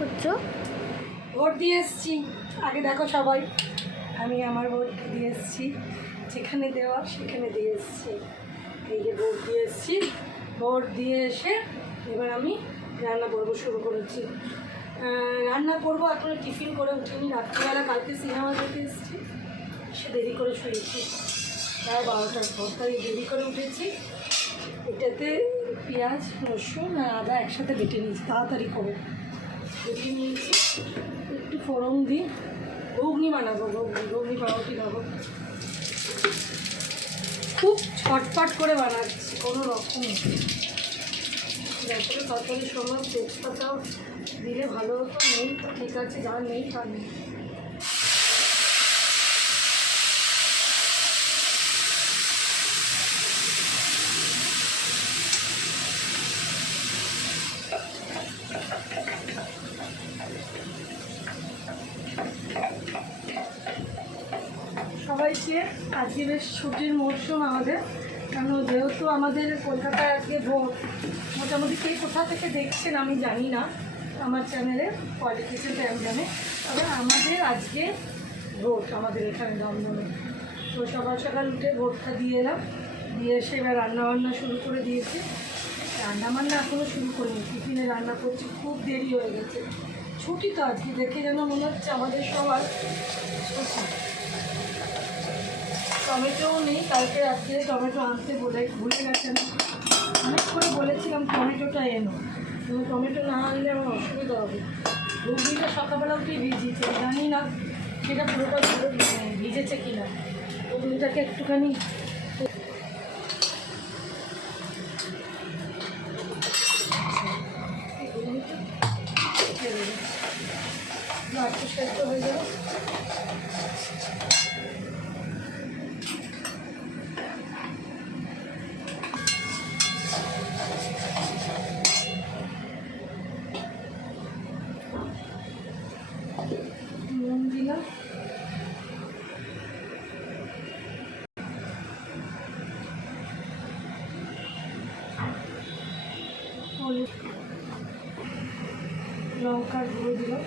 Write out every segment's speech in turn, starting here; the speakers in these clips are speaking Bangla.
করছো? ভোট দিয়ে এসেছি। আগে দেখো সবাই, আমি আমার ভোট দিয়ে এসেছি, যেখানে দেওয়া সেখানে দিয়ে এসেছি। এই যে ভোট দিয়ে এসেছি, ভোট দিয়ে এসে এবার আমি রান্না করবো, শুরু করেছি। রান্না করবো, এখন টিফিন করে উঠিনি। রাত্রিবেলা কালকে সিনেমা দেখে এসেছি, সে দেরি করে শুয়েছি, প্রায় 12টার পর, তাই দেরি করে উঠেছি। এটাতে পেঁয়াজ, রসুন আর আদা একসাথে বেটে নিয়েছি, তাড়াতাড়ি করে বেটে নিয়েছি। একটু ফোড়ন দিই, ঘুগনি বানাবো, ঘুগনি পাউরুটি খাবো। খুব ছটপট করে বানাচ্ছি, কোনো রকম যতটা তরকারি সময় তেজপাতাও দিলে ভালো হতো, নেই তো ঠিক আছে, যা নেই তা নেই। সবাইকে আজকে বেশ ছুটির মরশুম আমাদের, কারণ যেহেতু আমাদের কলকাতায় আজকে ভোট, মোটামুটি কে কোথা থেকে দেখছেন আমি জানি না, আমার চ্যানেলে পলিটিক্যাল টাইমজানে, তবে আমাদের আজকে ভোট, আমাদের এখানে দমদমে। তো সকাল সকাল উঠে ভোটটা দিয়ে এলাম, দিয়ে এসে এবার রান্নাবান্না শুরু করে দিয়েছি। রান্নাবান্না এখনও শুরু করিনি, টিফিনে রান্না করছি, খুব দেরি হয়ে গেছে। ছুটি তো আজকে, দেখে যেন মনে হচ্ছে আমাদের সবার ছুটি। টমেটোও নেই, কালকে রাত্রে টমেটো আনতে ভুলে গেছেন, অনেক করে বলেছিলাম টমেটোটা এনো, কিন্তু টমেটো না আনলে আমার অসুবিধা হবে। ঘুগনিটা সকালবেলা উঠেই ভিজিয়েছে, জানি না সেটা পুরোটা ভিজেছে কি না। ঘুগনিটাকে একটুখানি একটু সেদ্ধ হয়ে যাবে। নুন দিলাম, হলুদ, লঙ্কার গুঁড়ো দিলাম,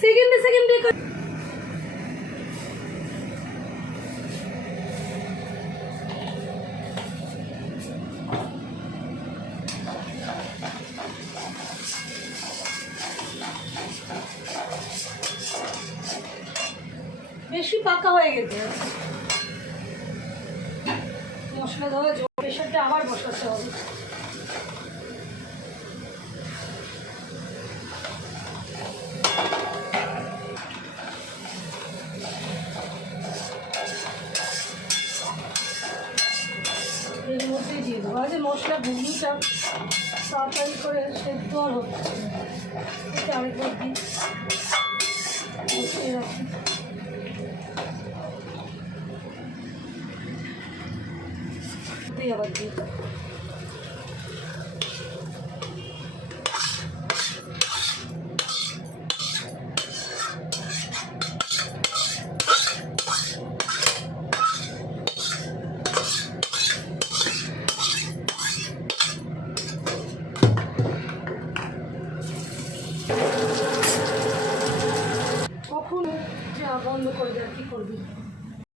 সেকেন্ডে বেশি পাকা হয়ে গেছে, মশলা দেওয়া জল, প্রেশারটা আবার বসাতে হবে। এর মধ্যেই দিয়ে দেবো, আজ মশলা ঘুগনিটা তাড়াতাড়ি করে সেদ্ধ আর হচ্ছে না, এটা আরেকবার দিই, বসিয়ে রাখি। আবার দিই, কখন যা বন্ধ করে দেয়, কী করবি।